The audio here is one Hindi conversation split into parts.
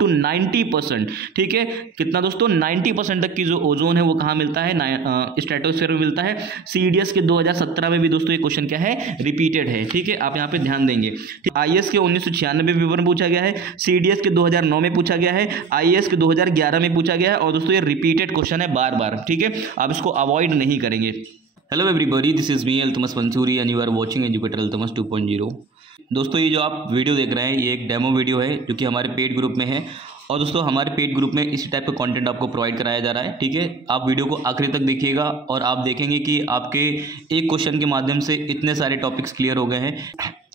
टू 90%, ठीक है। कितना दोस्तों, 90% तक की जो ओजोन है वो कहाँ मिलता है, स्ट्रेटोस्फीयर में मिलता है। सीडीएस के 2017 में भी दोस्तों ये क्वेश्चन क्या है, रिपीटेड है, ठीक है, आप यहाँ पे ध्यान देंगे। आईएएस के 1996 पेपर में पूछा गया है, सीडीएस के 2009 में पूछा गया है, आईएएस के 2011 में पूछा गया है, और दोस्तों ये रिपीटेड क्वेश्चन है बार बार, ठीक है, आप इसको अवॉइड नहीं करेंगे। Hello everybody, this is me Altamas Mansuri and you are watching educator Altamas 2.0। दोस्तों ये जो आप वीडियो देख रहे हैं ये एक डेमो वीडियो है जो कि हमारे पेड ग्रुप में है, और दोस्तों हमारे पेड ग्रुप में इसी टाइप का कंटेंट आपको प्रोवाइड कराया जा रहा है, ठीक है। आप वीडियो को आखिरी तक देखिएगा और आप देखेंगे कि आपके एक क्वेश्चन के माध्यम से इतने सारे टॉपिक्स क्लियर हो गए हैं।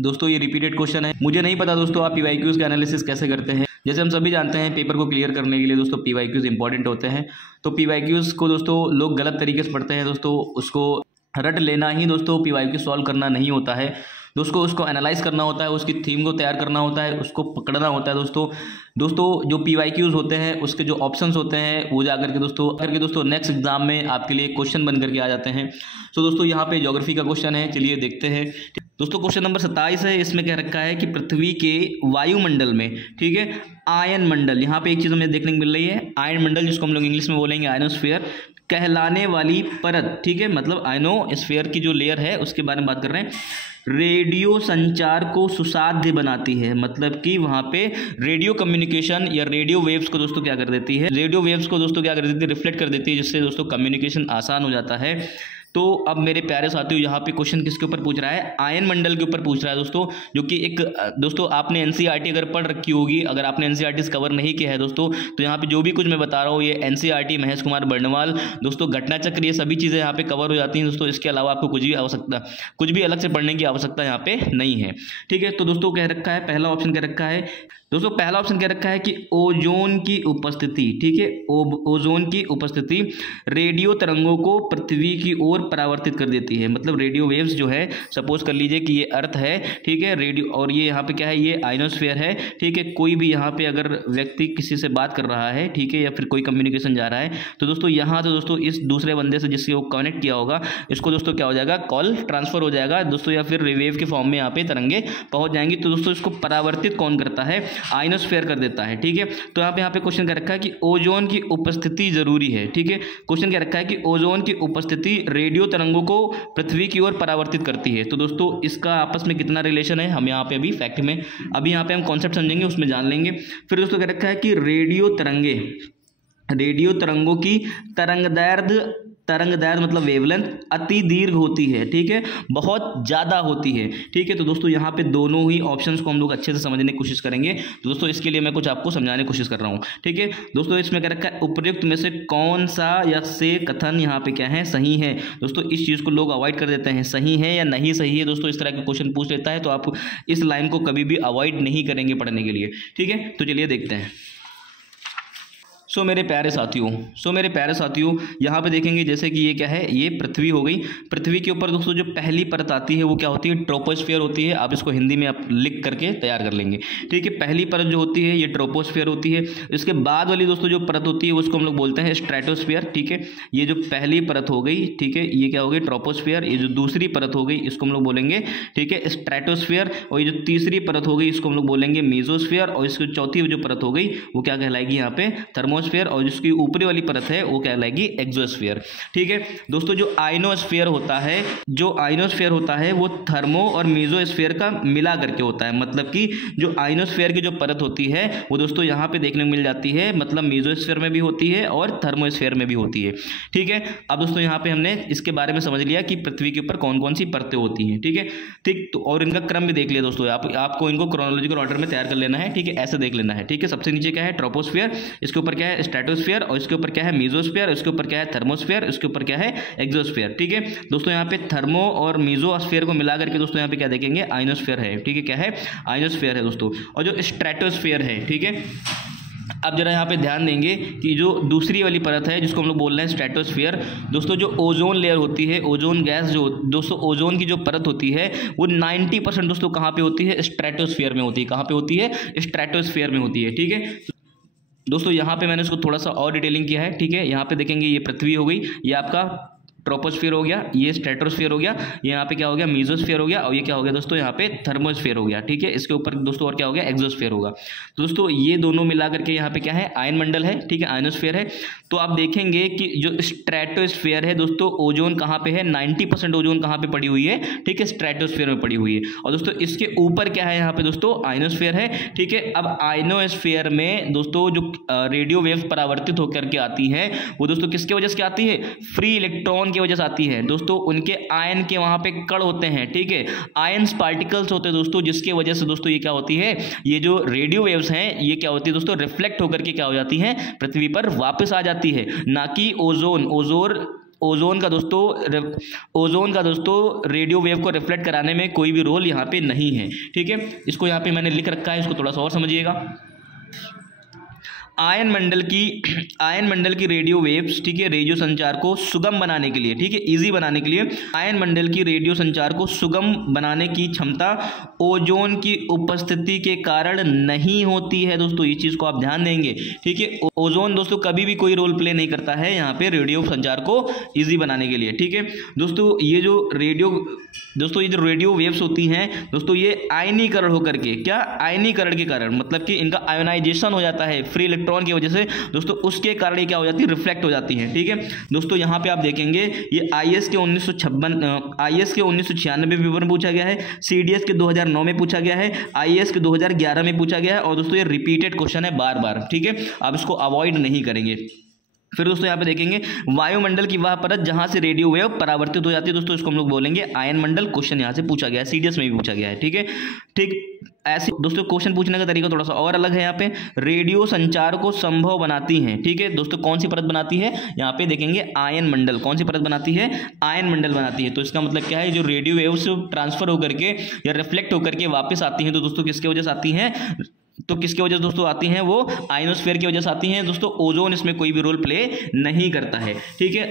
दोस्तों ये रिपीटेड क्वेश्चन है, मुझे नहीं पता दोस्तों आप पीवाईक्यूज का एनालिसिस कैसे करते हैं। जैसे हम सभी जानते हैं पेपर को क्लियर करने के लिए दोस्तों पीवाईक्यूज इंपॉर्टेंट होते हैं, तो पीवाईक्यूज को दोस्तों लोग गलत तरीके से पढ़ते हैं दोस्तों। उसको रट लेना ही दोस्तों पीवाईक्यू सॉल्व करना नहीं होता है दोस्तों, उसको एनालाइज करना होता है, उसकी थीम को तैयार करना होता है, उसको पकड़ना होता है दोस्तों जो पीवाईक्यूज होते हैं उसके जो ऑप्शंस होते हैं वो जाकर के दोस्तों नेक्स्ट एग्जाम में आपके लिए क्वेश्चन बन करके आ जाते हैं। सो दोस्तों यहाँ पे ज्योग्राफी का क्वेश्चन है, चलिए देखते हैं। दोस्तों क्वेश्चन नंबर 27 है, इसमें कह रखा है कि पृथ्वी के वायुमंडल में, ठीक है, आयन मंडल, यहाँ पे एक चीज़ हमें देखने को मिल रही है, आयन मंडल जिसको हम लोग इंग्लिश में बोलेंगे आयनोस्फीयर कहलाने वाली परत, ठीक है, मतलब आयनोस्फीयर की जो लेयर है उसके बारे में बात कर रहे हैं, रेडियो संचार को सुसाध्य बनाती है। मतलब कि वहां पे रेडियो कम्युनिकेशन या रेडियो वेव्स को दोस्तों क्या कर देती है, रिफ्लेक्ट कर देती है, जिससे दोस्तों कम्युनिकेशन आसान हो जाता है। तो अब मेरे प्यारे साथियों यहाँ पे क्वेश्चन किसके ऊपर पूछ रहा है, आयन मंडल के ऊपर पूछ रहा है दोस्तों, जो कि एक दोस्तों आपने एनसीईआरटी अगर पढ़ रखी होगी, अगर आपने एनसीईआरटी कवर नहीं किया है दोस्तों तो यहाँ पे जो भी कुछ मैं बता रहा हूँ ये एनसीईआरटी महेश कुमार बर्णवाल दोस्तों घटना चक्र ये सभी चीज़ें यहाँ पे कवर हो जाती हैं दोस्तों। इसके अलावा आपको कुछ भी अलग से पढ़ने की आवश्यकता यहाँ पे नहीं है, ठीक है। तो दोस्तों कह रखा है, पहला ऑप्शन कह रखा है दोस्तों, पहला ऑप्शन कह रखा है कि ओजोन की उपस्थिति, ठीक है, ओजोन की उपस्थिति रेडियो तरंगों को पृथ्वी की ओर परावर्तित कर देती है। मतलब रेडियो वेव्स जो है, सपोज कर लीजिए कि ये अर्थ है, ठीक है, रेडियो, और ये यहाँ पे क्या है, ये आयनोस्फीयर है, ठीक है। कोई भी यहाँ पे अगर व्यक्ति किसी से बात कर रहा है, ठीक है, या फिर कोई कम्युनिकेशन जा रहा है तो दोस्तों यहाँ तो दोस्तों इस दूसरे बंदे से जिससे वो कनेक्ट किया होगा इसको दोस्तों क्या हो जाएगा, कॉल ट्रांसफर हो जाएगा दोस्तों, या फिर वेव के फॉर्म में यहाँ पे तरंगे पहुंच जाएंगी। तो दोस्तों इसको परावर्तित कौन करता है, आयनोस्फीयर कर देता है, ठीक है। तो यहाँ पे क्वेश्चन कर रखा है कि ओजोन की उपस्थिति जरूरी है, ठीक है। क्वेश्चन कह रखा है कि ओजोन की उपस्थिति रेडियो तरंगों को पृथ्वी की ओर परावर्तित करती है। तो दोस्तों इसका आपस में कितना रिलेशन है हम यहाँ पे अभी फैक्ट में, अभी यहाँ पे हम कॉन्सेप्ट समझेंगे, उसमें जान लेंगे। फिर दोस्तों कह रखा है कि रेडियो तरंगों की तरंगदैर्घ्य मतलब वेवलेंथ अति दीर्घ होती है, ठीक है, बहुत ज़्यादा होती है, ठीक है। तो दोस्तों यहाँ पे दोनों ही ऑप्शंस को हम लोग अच्छे से समझने की कोशिश करेंगे। तो दोस्तों इसके लिए मैं कुछ आपको समझाने की कोशिश कर रहा हूँ, ठीक है। दोस्तों इसमें कह रखा है उपर्युक्त में से कौन सा या से कथन यहाँ पे क्या है, सही है। दोस्तों इस चीज़ को लोग अवॉइड कर देते हैं, सही है या नहीं सही है दोस्तों, इस तरह के क्वेश्चन पूछ लेता है, तो आप इस लाइन को कभी भी अवॉइड नहीं करेंगे पढ़ने के लिए, ठीक है। तो चलिए देखते हैं। सो मेरे प्यारे साथियों यहाँ पे देखेंगे जैसे कि ये क्या है, ये पृथ्वी हो गई। पृथ्वी के ऊपर दोस्तों जो पहली परत आती है वो क्या होती है, ट्रोपोस्फीयर होती है। आप इसको हिंदी में आप लिख करके तैयार कर लेंगे, ठीक है। पहली परत जो होती है ये ट्रोपोस्फीयर होती है। इसके बाद वाली दोस्तों जो परत होती है उसको हम लोग बोलते हैं स्ट्रेटोस्फीयर, ठीक है। ये जो पहली परत हो गई, ठीक है, ये क्या हो गई, ट्रोपोस्फीयर। ये जो दूसरी परत हो गई इसको हम लोग बोलेंगे, ठीक है, स्ट्रेटोस्फीयर। और ये जो तीसरी परत हो गई इसको हम लोग बोलेंगे मेसोस्फीयर। और इसकी चौथी जो परत हो गई वो क्या कहलाएगी यहाँ पे, थर्मोस्फीयर। और जिसकी ऊपरी वाली परत है वो कहलाएगी एक्सोस्फीयर, ठीक है। दोस्तों जो आयनोस्फीयर होता है वो थर्मो और मेसोस्फीयर का मिला करके होता है। मतलब कि जो आयनोस्फीयर की जो परत होती है वो दोस्तों यहाँ पे देखने को मिल जाती है, मतलब मेसोस्फीयर में भी होती है और थर्मोस्फीयर में भी होती है, ठीक है। अब दोस्तों यहाँ पे हमने इसके बारे में समझ लिया कि पृथ्वी के ऊपर कौन कौन सी परतें होती हैं, ठीक है, ठीक। तो और इनका क्रम भी देख लिया दोस्तों, आपको इनको क्रोनोलॉजिकल ऑर्डर में तैयार कर लेना है, ठीक है, ऐसे देख लेना है, ठीक है। सबसे नीचे क्या है, ट्रोपोस्फीयर, इसके ऊपर क्या है, स्ट्रेटोस्फीयर, और इसके ऊपर क्या है, मेसोस्फीयर, इसके ऊपर क्या है, थर्मोस्फीयर, इसके ऊपर क्या है, एक्सोस्फीयर, ठीक है। दोस्तों यहाँ पे थर्मो और मेसोस्फीयर को मिला करके दोस्तों यहाँ पे क्या देखेंगे, आयनोस्फीयर है, ठीक है, क्या है, आयनोस्फीयर है दोस्तों। और जो स्ट्रेटोस्फीयर है, ठीक है, अब जरा यहाँ पे ध्यान देंगे कि जो दूसरी वाली परत है जिसको हम लोग बोल रहे हैं स्ट्रेटोस्फीयर, दोस्तों जो ओजोन लेयर होती है, ओजोन गैस जो दोस्तों ओजोन की जो परत होती है वो 90% दोस्तों कहाँ पे होती है, स्ट्रेटोस्फीयर में होती है। कहाँ पे होती है, स्ट्रेटोस्फीयर में होती है, ठीक है। दोस्तों यहाँ पे मैंने इसको थोड़ा सा और डिटेलिंग किया है, ठीक है। यहाँ पे देखेंगे ये पृथ्वी हो गई, ये आपका ट्रोपोस्फीयर हो गया, ये स्ट्रेटोस्फीयर हो गया, ये यहाँ पे क्या हो गया मीजोस्फीयर हो गया, और ये क्या हो गया दोस्तों यहाँ पे थर्मोस्फीयर हो गया। ठीक है, इसके ऊपर दोस्तों और क्या हो गया एक्सोस्फीयर होगा। तो दोस्तों ये दोनों मिला करके यहाँ पे क्या है आयन मंडल है। ठीक है, आयनोस्फीयर है। तो आप देखेंगे कि जो स्ट्रेटोस्फीयर है दोस्तों, ओजोन कहाँ पे है, 90% ओजोन कहाँ पे पड़ी हुई है, ठीक है, स्ट्रेटोस्फीयर में पड़ी हुई है। और दोस्तों इसके ऊपर क्या है यहाँ पे दोस्तों आयनोस्फीयर है। ठीक है, अब आयनोस्फीयर में दोस्तों जो रेडियो वेव्स परावर्तित होकर के आती है वो दोस्तों किसके वजह से आती है, फ्री इलेक्ट्रॉन की वजह से आती है दोस्तों। उनके आयन के वहां पे कण होते हैं, ठीक है, आयंस पार्टिकल्स होते हैं दोस्तों, जिसके वजह से दोस्तों ये क्या होती है, ये जो रेडियो वेव्स हैं ये क्या होती है दोस्तों रिफ्लेक्ट होकर के क्या हो जाती हैं पृथ्वी पर वापस आ जाती है, ना कि ओजोन का दोस्तों रेडियो वेव को रिफ्लेक्ट कराने में कोई भी रोल यहाँ पे नहीं है। ठीक है, इसको यहाँ पे मैंने लिख रखा है, इसको थोड़ा सा और समझिएगा। आयन मंडल की रेडियो वेव्स, ठीक है, रेडियो संचार को सुगम बनाने के लिए, ठीक है, इजी बनाने के लिए आयन मंडल की रेडियो संचार को सुगम बनाने की क्षमता ओजोन की उपस्थिति के कारण नहीं होती है दोस्तों। ये चीज को आप ध्यान देंगे। ठीक है, ओजोन दोस्तों कभी भी कोई रोल प्ले नहीं करता है यहाँ पे रेडियो संचार को इजी बनाने के लिए। ठीक है दोस्तों, ये जो रेडियो वेव्स होती हैं दोस्तों, ये आयनीकरण होकर के आयनीकरण के कारण, मतलब कि इनका आयोनाइजेशन हो जाता है फ्री इलेक्ट्रॉन की वजह से दोस्तों, उसके कारण ये क्या हो जाती है रिफ्लेक्ट हो जाती है। ठीक है दोस्तों, यहाँ पे आप देखेंगे ये आईएएस के 1996 में विवरण पूछा गया है, सीडीएस के 2009 में पूछा गया है, आईएएस के 2011 में पूछा गया है, और दोस्तों ये रिपीटेड क्वेश्चन है बार बार। ठीक है, आप इसको अवॉइड नहीं करेंगे। फिर दोस्तों यहाँ पे देखेंगे वायुमंडल की वह परत जहां से रेडियो वेव परावर्तित हो जाती है दोस्तों, इसको हम लोग बोलेंगे आयन मंडल। क्वेश्चन यहाँ से पूछा गया है, सीडीएस में भी पूछा गया है। ठीक है, ठीक ऐसे दोस्तों क्वेश्चन पूछने का तरीका थोड़ा सा और अलग है। यहाँ पे रेडियो संचार को संभव बनाती हैं। ठीक है दोस्तों, कौन सी परत बनाती है, यहाँ पे देखेंगे आयन मंडल। कौन सी परत बनाती है, आयन मंडल बनाती है। तो इसका मतलब क्या है, जो रेडियो वेव्स ट्रांसफर होकर के या रिफ्लेक्ट होकर के वापस आती हैं तो दोस्तों किसके वजह से आती हैं, तो किसकी वजह से दोस्तों आती हैं, वो आयनोस्फीयर की वजह से आती हैं दोस्तों। ओजोन इसमें कोई भी रोल प्ले नहीं करता है। ठीक है,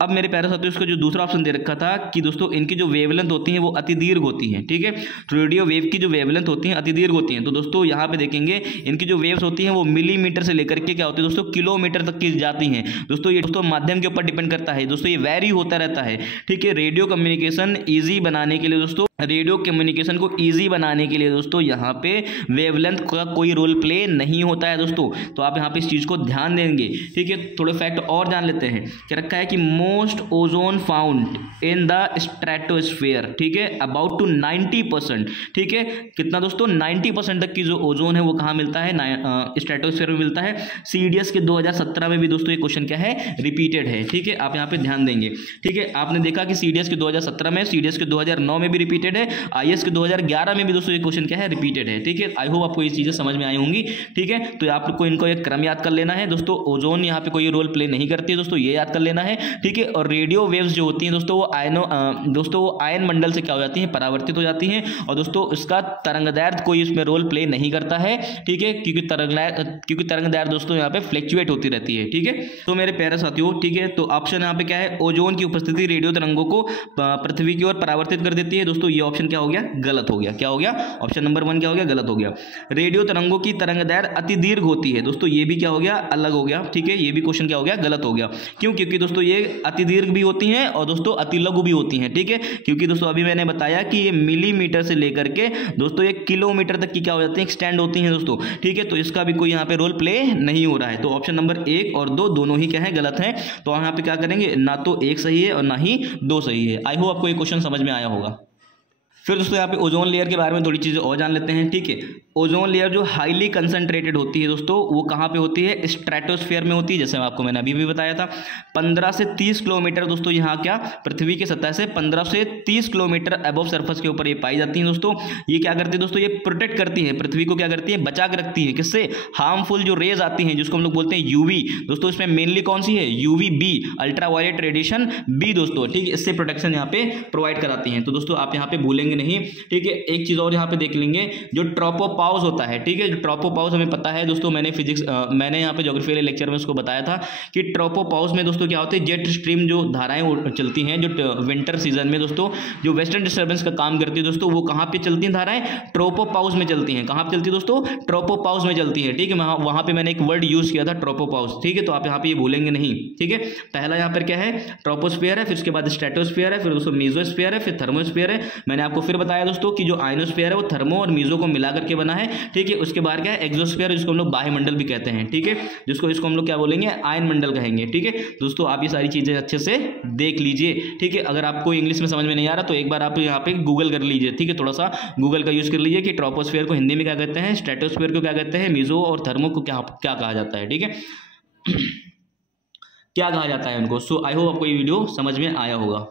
अब मेरे प्यारे साथियों इसका जो दूसरा ऑप्शन दे रखा था कि दोस्तों इनकी जो वेवलेंथ होती है वो अति दीर्घ होती है। ठीक है, रेडियो वेव की जो वेवलेंथ होती है अति दीर्घ होती है। तो दोस्तों यहाँ पे देखेंगे इनकी जो वेव्स होती हैं वो मिलीमीटर से लेकर के क्या होती है दोस्तों किलोमीटर तक की जाती हैं दोस्तों। ये दोस्तों माध्यम के ऊपर डिपेंड करता है दोस्तों, ये वैरी होता रहता है। ठीक है, रेडियो कम्युनिकेशन ईजी बनाने के लिए दोस्तों, रेडियो कम्युनिकेशन को ईजी बनाने के लिए दोस्तों यहाँ पे वेवलेंथ का कोई रोल प्ले नहीं होता है दोस्तों। तो आप यहाँ पे इस चीज को ध्यान देंगे। ठीक है, थोड़े फैक्ट और जान लेते हैं। क्या रखा है कि most ozone found in the stratosphere, ठीक है, अबाउट टू 90%। ठीक है, कितना दोस्तों 90% तक की जो ओजोन है वो कहाँ मिलता है, स्ट्रेटोस्फीयर में मिलता है। सीडीएस के 2017 में भी दोस्तों ये क्वेश्चन क्या है रिपीटेड है। ठीक है, आप यहाँ पे ध्यान देंगे। ठीक है, आपने देखा कि सीडीएस के 2017 में, सीडीएस के 2009 में भी रिपीटेड है, आईएएस के 2011 में भी दोस्तों ये क्वेश्चन क्या है रिपीटेड है। ठीक है, आई होप आपको ये चीजें समझ में आई होंगी। ठीक है, तो आपको इनको एक क्रम याद कर लेना है दोस्तों। ओजोन यहाँ पे कोई रोल प्ले नहीं करती है दोस्तों, ये याद कर लेना है। ठीक है, और रेडियो वेव्स जो होती हैं दोस्तों वो आयन मंडल से क्या हो जाती हैं परावर्तित हो जाती हैं, और दोस्तों इसका तरंगदैर्घ्य कोई इसमें रोल प्ले नहीं करता है। ठीक है, क्योंकि तरंगदैर्घ्य दोस्तों यहाँ पे फ्लक्चुएट होती रहती है। ठीक है, तो मेरे प्यारे साथियों, ठीक है, तो ऑप्शन यहाँ पे क्या है, ओजोन की उपस्थिति रेडियो तरंगों को पृथ्वी की ओर परावर्तित कर देती है दोस्तों। ये ऑप्शन क्या हो गया, गलत हो गया। क्या हो गया, ऑप्शन नंबर 1 क्या हो गया, गलत हो गया। रेडियो तरंगों की तरंगदैर्घ्य अति दीर्घ होती है दोस्तों, ये भी क्या हो गया, अलग हो गया। ठीक है, ये भी क्वेश्चन क्या हो गया, गलत हो गया। क्यों, क्योंकि दोस्तों ये अति दीर्घ भी होती हैं और दोस्तों अति लघु भी होती हैं। ठीक है, क्योंकि दोस्तों अभी मैंने बताया कि ये मिलीमीटर से लेकर के दोस्तों ये किलोमीटर तक की क्या हो जाती है, एक्सटेंड होती हैं दोस्तों। ठीक है, तो इसका भी कोई यहाँ पे रोल प्ले नहीं हो रहा है। तो ऑप्शन नंबर 1 और 2 दोनों ही क्या है, गलत है। तो यहाँ पे क्या करेंगे, ना तो 1 सही है और ना ही 2 सही है। आई होप आपको ये क्वेश्चन समझ में आया होगा। फिर दोस्तों यहाँ पे ओजोन लेयर के बारे में थोड़ी चीज़ें और जान लेते हैं। ठीक है, ओजोन लेयर जो हाईली कंसंट्रेटेड होती है दोस्तों, वो कहाँ पे होती है, स्ट्रेटोस्फीयर में होती है, जैसे आपको मैंने अभी भी बताया था। 15 से 30 किलोमीटर दोस्तों यहाँ क्या पृथ्वी की सतह से 15 से 30 किलोमीटर अबव सरफेस के ऊपर ये पाई जाती है दोस्तों। ये क्या करती है दोस्तों, ये प्रोटेक्ट करती है पृथ्वी को, क्या करती है, बचा के रखती है। किससे, हार्मफुल जो रेज आती हैं जिसको हम लोग बोलते हैं यूवी दोस्तों, इसमें मेनली कौन सी है, UV B, ultraviolet radiation B दोस्तों। ठीक है, इससे प्रोटेक्शन यहाँ पे प्रोवाइड कराती हैं। तो दोस्तों आप यहाँ पे भूलेंगे नहीं। ठीक है, एक चीज और यहाँ पे देख लेंगे, जो ट्रोपोपाउस होता है, ठीक है। जो ट्रोपोपाउस हमें पता है दोस्तों, मैंने यहाँ पे ज्योग्राफी वाले लेक्चर में उसको बताया था कि ट्रोपोपाउस में दोस्तों क्या होता है, जेट स्ट्रीम जो धाराएं चलती हैं जो विंटर सीजन में दोस्तों, जो वेस्टर्न डिस्टर्बेंस का काम करती है दोस्तों, वो कहाँ पे चलती हैं धाराएं, ट्रोपोपाउस में चलती हैं। कहाँ पे चलती है दोस्तों, ट्रोपोपाउस में चलती है, ठीक है। वहां पे मैंने एक वर्ड यूज किया था ट्रोपोपाउस, ठीक है, तो आप यहाँ पे ये भूलेंगे नहीं, ठीक है। पहला यहाँ पर क्या है, ट्रोपोस्फीयर है, फिर उसके बाद स्ट्रेटोस्फीयर है, फिर दोस्तों मेसोस्फीयर है, फिर थर्मोस्फीयर है। मैंने आपको फिर बताया दोस्तों कि जो आयनोस्फीयर है वो थर्मो और मीजो को मिला करके बना है, ठीक है। उसके बाद क्या है, एक्सोस्फीयर, जिसको हम लोग बाह्य मंडल भी कहते हैं, ठीक है, इसको हम लोग क्या बोलेंगे, आयन मंडल कहेंगे, ठीक है। दोस्तों आप ये सारी चीजें अच्छे से देख लीजिए, ठीक है। अगर आपको इंग्लिश में समझ में नहीं आ रहा तो एक बार आप यहाँ पे गूगल कर लीजिए, ठीक है, थोड़ा सा गूगल का यूज कर लीजिए कि ट्रोपोस्फीयर को हिंदी में क्या कहते हैं, स्ट्रेटोस्फीयर को क्या कहते हैं, मीजो और थर्मो को क्या कहा जाता है, ठीक है, क्या कहा जाता है उनको। सो आई होप आपको ये वीडियो समझ में आया होगा।